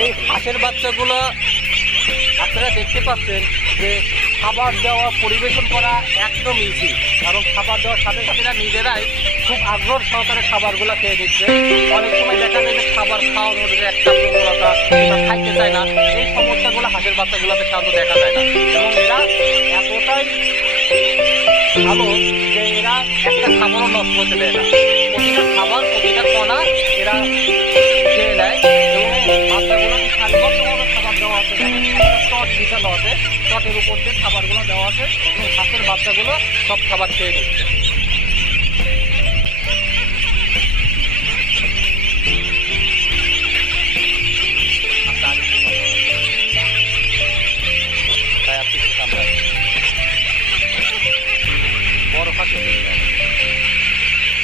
এই হাঁসের বাচ্চাগুলো আপনারা দেখতে পাচ্ছেন যে খাবার দেওয়া পরিবেশন করা একদম ইজি, কারণ খাবার দেওয়ার সাথে সাথে নিজেরাই খুব আগ্রহ সহকারে খাবারগুলো খেয়ে দিচ্ছে। অনেক সময় দেখা যায় যে খাবার খাওয়ানোর যে একটা প্রবণতা, এটা খাইতে চায় না, এই সমস্যাগুলো হাঁসের বাচ্চাগুলোতে সাধারণত দেখা যায় না। এবং এরা এতটাই ভালো যে এরা একটা খাবারও নষ্ট করতে দেয় না, প্রতিটা খাবার প্রতিটা কণা এরা খেয়ে নেয়। এবং বাচ্চাগুলোকে সারিবদ্ধভাবে খাবার দেওয়া আছে, চট বিছানো আছে, চটের উপর দিয়ে খাবারগুলো দেওয়া আছে এবং হাঁসের বাচ্চাগুলো সব খাবার খেয়ে নিচ্ছে। বড় হাঁস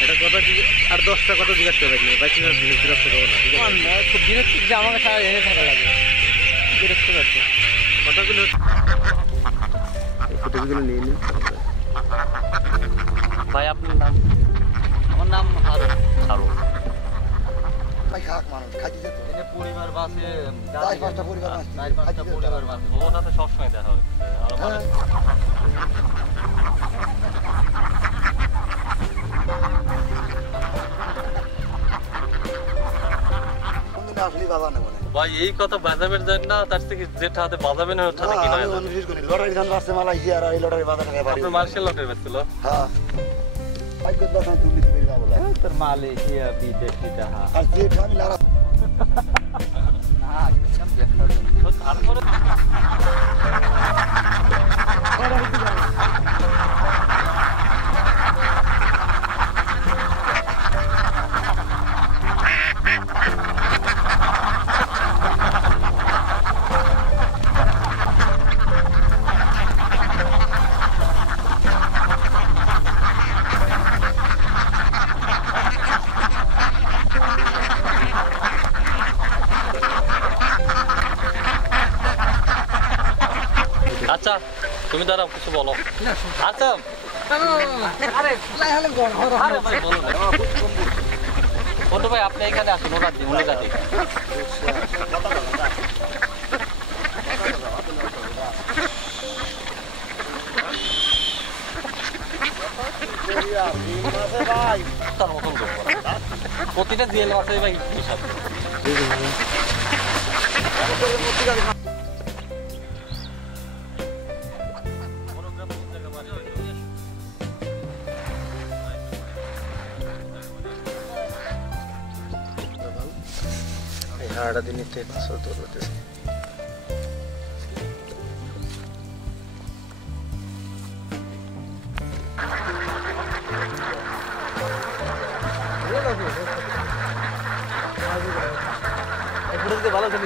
এটা কথা আর 10টা কথা জিজ্ঞাসা করে রাখলে বাইক বিরক্ত করবো না। খুব বিরক্ত যে আমাকে সারা এনে থাকা লাগে, বিরক্ত করছে। কথাগুলো ফুটেজগুলো নিয়ে নিন। ভাই আপনার নাম? আমার নাম হারুন। হারুন ভাই খাক মানুষ খাইতে যেত এনে পরিবার বাসে 4-5টা পরিবার আছে, 4-5টা পরিবার বাসে ওর সাথে সবসময় দেখা হচ্ছে। আর আমার কোনদিন আসলে বাবা নেব না ভাই এই কথা বাজাবের জন্য না, তার থেকে যেটা হাতে বাজাবে না ওটা কি আমি অনুরোধ করি লটারি ধান আসছে মালয়েশিয়া আর এই লটারি বাজার টাকা পারি আপনার মার্শাল লটের বেচছিল। হ্যাঁ ভাগ্য দশা দুর্নীতি করে যাবো তোর মালয়েশিয়া বিদেশি টাকা আর যে আমি লারা তারপরে আচ্ছা তুমি দাঁড়াও কিছু বলো। আচ্ছা আরে ভাই বলো না। ছোট ভাই আপনি এখানে আসুন, ওরা দিন ওরা দিন। তার মতন করবো প্রতিটা জিএল মাসে ভাই হিসাব হাড়া দিন নিতে তোর হতে ভালো ছিল।